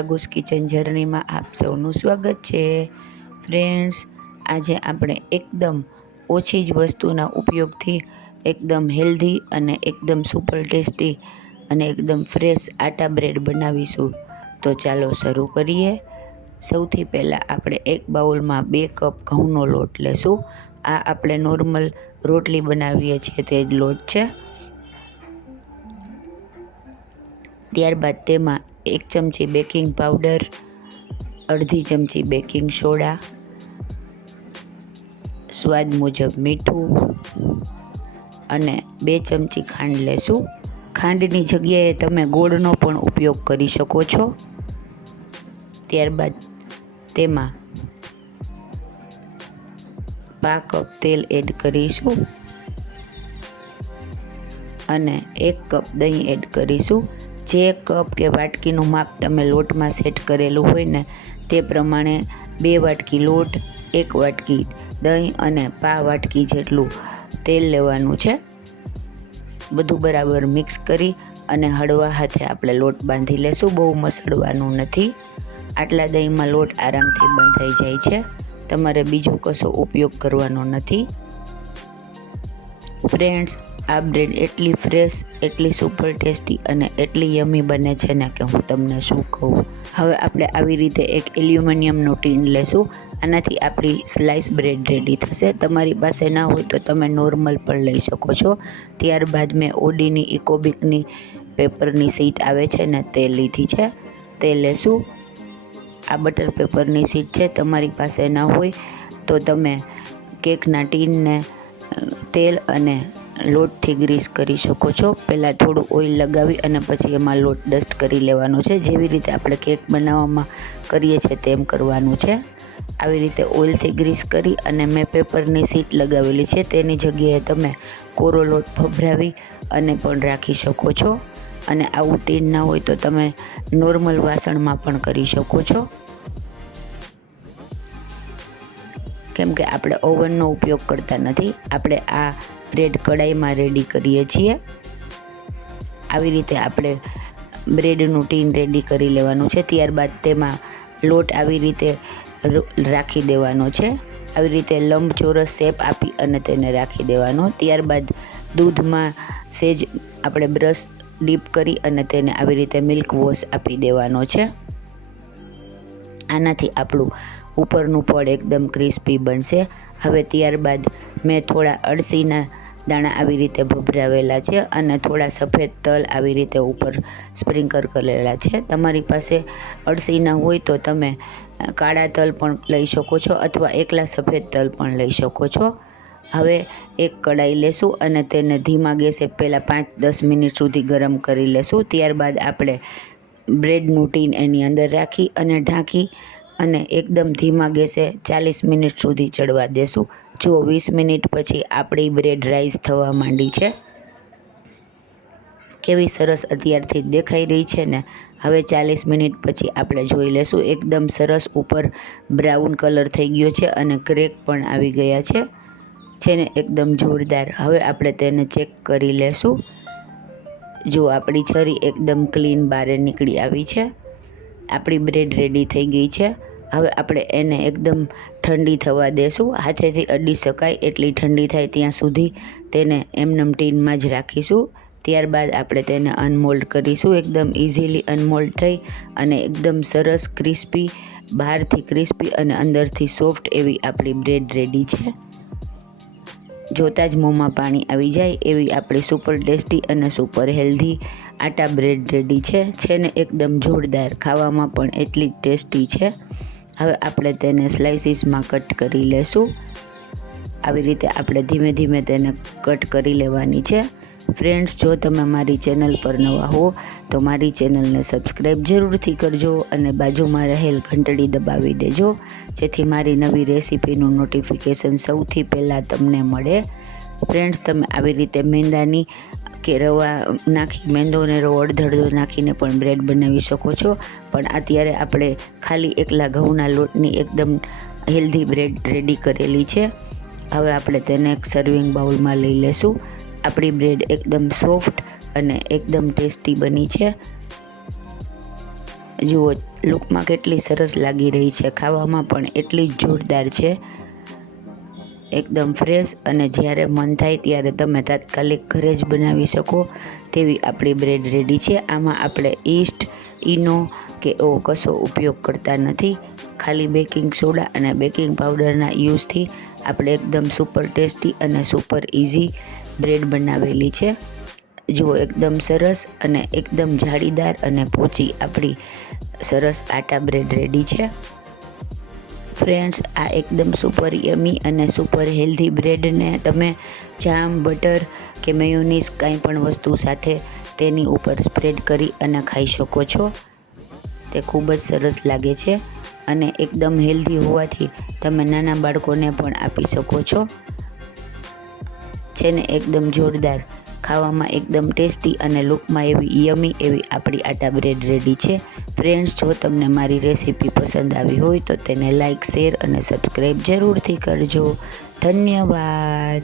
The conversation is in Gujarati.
જાગુસ કિચન જર્નીમાં આપ સૌનું સ્વાગત છે ફ્રેન્ડ્સ। આજે આપણે એકદમ ઓછી જ વસ્તુના ઉપયોગથી એકદમ હેલ્ધી અને એકદમ સુપર ટેસ્ટી અને એકદમ ફ્રેશ આટા બ્રેડ બનાવીશું। તો ચાલો શરૂ કરીએ। સૌથી પહેલાં આપણે એક બાઉલમાં 2 કપ ઘઉંનો લોટ લેશું। આ આપણે નોર્મલ રોટલી બનાવીએ છીએ તે જ લોટ છે। ત્યારબાદ તેમાં 1 ચમચી બેકિંગ પાવડર, અડધી ચમચી બેકિંગ સોડા, સ્વાદ મુજબ મીઠું અને 2 ચમચી ખાંડ લેશું। ખાંડની જગ્યાએ તમે ગોળનો પણ ઉપયોગ કરી શકો છો। ત્યારબાદ તેમાં 1/2 કપ તેલ એડ કરીશું અને 1 કપ દહીં એડ કરીશું। જે કપ કે વાટકીનું માપ તમે લોટમાં સેટ કરેલું હોય ને તે પ્રમાણે 2 વાટકી લોટ, 1 વાટકી દહીં અને 1/2 વાટકી જેટલું તેલ લેવાનું છે। બધું બરાબર મિક્સ કરી અને હળવા હાથે આપણે લોટ બાંધી લેશું। બહુ મસળવાનું નથી। આટલા દહીંમાં લોટ આરામથી બંધાઈ જાય છે। તમારે બીજો કશો ઉપયોગ કરવાનો નથી। ફ્રેન્ડ્સ, આ બ્રેડ એટલી ફ્રેશ, એટલી સુપર ટેસ્ટી અને એટલી યમી બને છે ને કે હું તમને શું કહું। હવે આપણે આવી રીતે એક એલ્યુમિનિયમનું ટીન લેશું। આનાથી આપણી સ્લાઇસ બ્રેડ રેડી થશે। તમારી પાસે ના હોય તો તમે નોર્મલ પણ લઈ શકો છો। ત્યારબાદ મેં ઓડીની ઇકોબિકની પેપરની શીટ આવે છે ને તે લીધી છે, તે લેશું। આ બટર પેપરની શીટ છે। તમારી પાસે ના હોય તો તમે કેકના ટીનને તેલ અને લોટથી ગ્રીસ કરી શકો છો। પહેલાં થોડું ઓઇલ લગાવી અને પછી એમાં લોટ ડસ્ટ કરી લેવાનો છે। જેવી રીતે આપણે કેક બનાવવામાં કરીએ છીએ તેમ કરવાનું છે। આવી રીતે ઓઇલથી ગ્રીસ કરી અને મેં પેપરની શીટ લગાવેલી છે। તેની જગ્યાએ તમે કોરો લોટ ભભરાવી અને પણ રાખી શકો છો। અને આવું ટીન ના હોય તો તમે નોર્મલ વાસણમાં પણ કરી શકો છો, કેમ કે આપણે ઓવનનો ઉપયોગ કરતા નથી। આપણે આ બ્રેડ કડાઈમાં રેડી કરીએ છીએ। આવી રીતે આપણે બ્રેડનું ટીન રેડી કરી લેવાનું છે। ત્યારબાદ તેમાં લોટ આવી રીતે રાખી દેવાનો છે। આવી રીતે લંબચોરસ શેપ આપી અને તેને રાખી દેવાનો। ત્યારબાદ દૂધમાં સેજ આપણે બ્રશ ડીપ કરી અને તેને આવી રીતે મિલ્ક વોશ આપી દેવાનો છે। આનાથી આપણું ઉપરનું પડ એકદમ ક્રિસ્પી બનશે। હવે ત્યારબાદ મેં થોડા અળસીના દાણા આવી રીતે ભભરાવેલા છે અને થોડા સફેદ તલ આવી રીતે ઉપર સ્પ્રિંકલ કરેલા છે। તમારી પાસે અળસીના હોય તો તમે કાળા તલ પણ લઈ શકો છો અથવા એકલા સફેદ તલ પણ લઈ શકો છો। હવે એક કડાઈ લેશું અને તેને ધીમા ગેસે પહેલાં 5-10 મિનિટ સુધી ગરમ કરી લેશું। ત્યારબાદ આપણે બ્રેડનું ટીન એની અંદર રાખી અને ઢાંકી અને એકદમ ધીમા ગેસે 40 મિનિટ સુધી ચડવા દેશું। જો 20 મિનિટ પછી આપણી બ્રેડ રાઈઝ થવા માંડી છે। કેવી સરસ અત્યારથી જ દેખાઈ રહી છે ને। હવે 40 મિનિટ પછી આપણે જોઈ લેશું। એકદમ સરસ ઉપર બ્રાઉન કલર થઈ ગયો છે અને ક્રેક પણ આવી ગયા છે ને એકદમ જોરદાર। હવે આપણે તેને ચેક કરી લેશું। જો આપણી છરી એકદમ ક્લીન બહાર નીકળી આવી છે। આપણી બ્રેડ રેડી થઈ ગઈ છે। હવે આપણે એને એકદમ ઠંડી થવા દેશું। હાથેથી અડી શકાય એટલી ઠંડી થાય ત્યાં સુધી તેને એમનેમ ટીનમાં જ રાખીશું। ત્યારબાદ આપણે તેને અનમોલ્ડ કરીશું। એકદમ ઇઝીલી અનમોલ્ડ થઈ અને એકદમ સરસ ક્રિસ્પી, બહારથી ક્રિસ્પી અને અંદરથી સોફ્ટ એવી આપણી બ્રેડ રેડી છે। જોતાં જ મોંમાં પાણી આવી જાય એવી આપણી સુપર ટેસ્ટી અને સુપર હેલ્ધી આટા બ્રેડ રેડી છે ને એકદમ જોરદાર, ખાવામાં પણ એટલી ટેસ્ટી છે। હવે આપણે તેને સ્લાઇસીસમાં કટ કરી લેશું। આવી રીતે આપણે ધીમે ધીમે તેને કટ કરી લેવાની છે। ફ્રેન્ડ્સ, જો તમે મારી ચેનલ પર નવા હો તો મારી ચેનલને સબસ્ક્રાઈબ જરૂરથી કરજો અને બાજુમાં રહેલ ઘંટડી દબાવી દેજો, જેથી મારી નવી રેસીપીનું નોટિફિકેશન સૌથી પહેલાં તમને મળે। ફ્રેન્ડ્સ, તમે આવી રીતે મેંદાની કે રવા નાખી, મેંદો અને રવો અડધો નાખીને પણ બ્રેડ બનાવી શકો છો, પણ અત્યારે આપણે ખાલી એકલા ઘઉંના લોટની એકદમ હેલ્ધી બ્રેડ રેડી કરેલી છે। હવે આપણે તેને એક સર્વિંગ બાઉલમાં લઈ લેશું। આપણી બ્રેડ એકદમ સોફ્ટ અને એકદમ ટેસ્ટી બની છે। જુઓ, લુકમાં કેટલી સરસ લાગી રહી છે, ખાવામાં પણ એટલી જ જોરદાર છે, એકદમ ફ્રેશ. અને જ્યારે મન થાય ત્યારે તમે તાત્કાલિક ઘરે જ બનાવી શકો તેવી આપણી બ્રેડ રેડી છે. આમાં આપણે ઈસ્ટ, ઈનો કે એવો કશો ઉપયોગ કરતા નથી. ખાલી બેકિંગ સોડા અને બેકિંગ પાવડરના યુઝથી આપણે એકદમ સુપર ટેસ્ટી અને સુપર ઇઝી બ્રેડ બનાવેલી છે. જુઓ, એકદમ સરસ અને એકદમ જાળીદાર અને પોચી આપણી સરસ આટા બ્રેડ રેડી છે. ફ્રેન્ડ્સ, આ એકદમ સુપર યમી અને સુપર હેલ્ધી બ્રેડને તમે જામ, બટર કે મેયોનીઝ કાંઈ પણ વસ્તુ સાથે તેની ઉપર સ્પ્રેડ કરી અને ખાઈ શકો છો. તે ખૂબ જ સરસ લાગે છે અને એકદમ હેલ્ધી હોવાથી તમે નાના બાળકોને પણ આપી શકો છો. છે ને એકદમ જોરદાર, ખાવામાં એકદમ ટેસ્ટી અને લુકમાં એવી યમી એવી આપણી આટા બ્રેડ રેડી છે. ફ્રેન્ડ્સ, જો તમને મારી રેસીપી પસંદ આવી હોય તો તેને લાઇક, શેર અને સબસ્ક્રાઈબ જરૂરથી કરજો. ધન્યવાદ.